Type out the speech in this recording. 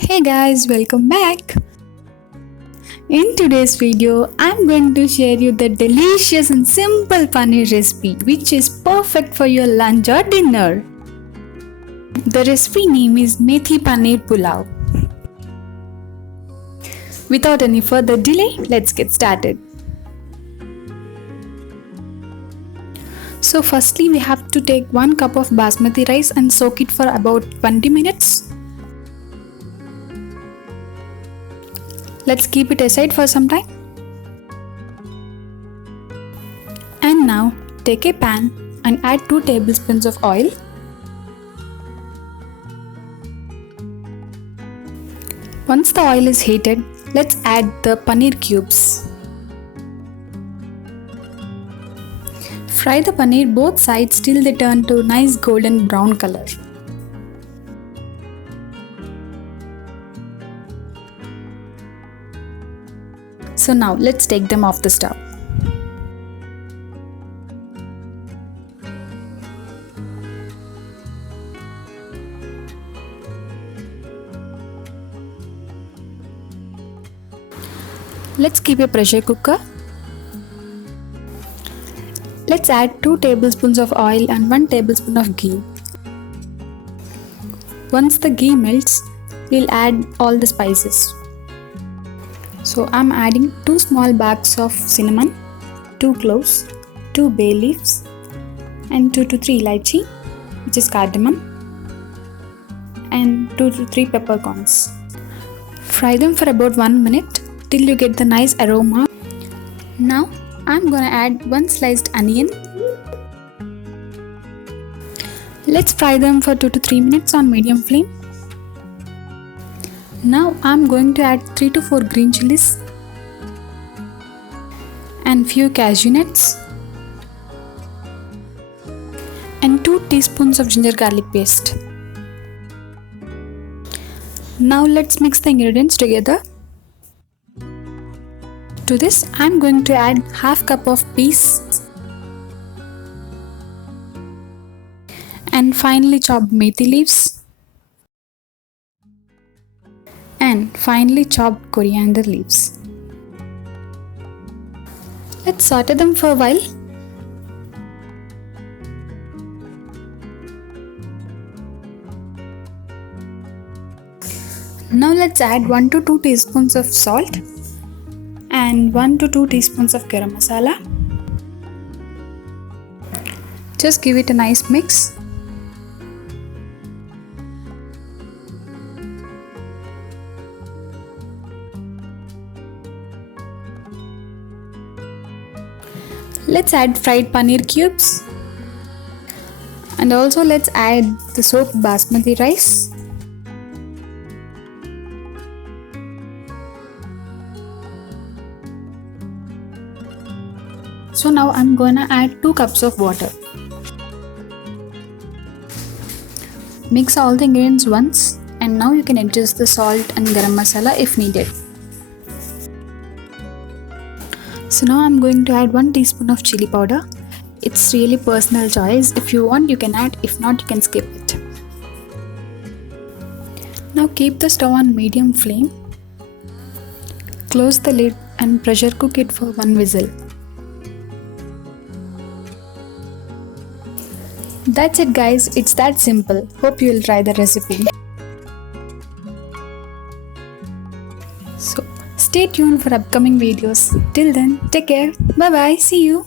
Hey guys, welcome back. In today's video, I'm going to share you the delicious and simple paneer recipe which is perfect for your lunch or dinner. The recipe name is Methi Paneer Pulao. Without any further delay, let's get started. So firstly, we have to take 1 cup of basmati rice and soak it for about 20 minutes. Let's keep it aside for some time. And now take a pan and add 2 tablespoons of oil. Once the oil is heated, let's add the paneer cubes. Fry the paneer both sides till they turn to nice golden brown color. So now let's take them off the stove. Let's keep a pressure cooker. Let's add 2 tablespoons of oil and 1 tablespoon of ghee. Once the ghee melts, we'll add all the spices. So I'm adding 2 small bags of cinnamon, 2 cloves, 2 bay leaves and 2 to 3 elaichi, which is cardamom, and 2 to 3 peppercorns. Fry them for about 1 minute till you get the nice aroma. Now I'm gonna add 1 sliced onion. Let's fry them for 2 to 3 minutes on medium flame. Now I'm going to add 3 to 4 green chilies and few cashew nuts and 2 teaspoons of ginger garlic paste. Now let's mix the ingredients together. To this I'm going to add half cup of peas and finely chopped methi leaves and finely chopped coriander leaves. Let's saute them for a while. Now let's add 1 to 2 teaspoons of salt and 1 to 2 teaspoons of garam masala. Just give it a nice mix. Let's add fried paneer cubes and also let's add the soaked basmati rice. So now I'm gonna add 2 cups of water. Mix all the ingredients once and now you can adjust the salt and garam masala if needed. So now I'm going to add 1 teaspoon of chili powder. It's really personal choice. If you want you can add, if not you can skip it. Now keep the stove on medium flame. Close the lid and pressure cook it for 1 whistle. That's it guys, it's that simple. Hope you will try the recipe. So stay tuned for upcoming videos. Till then, take care. Bye bye. See you.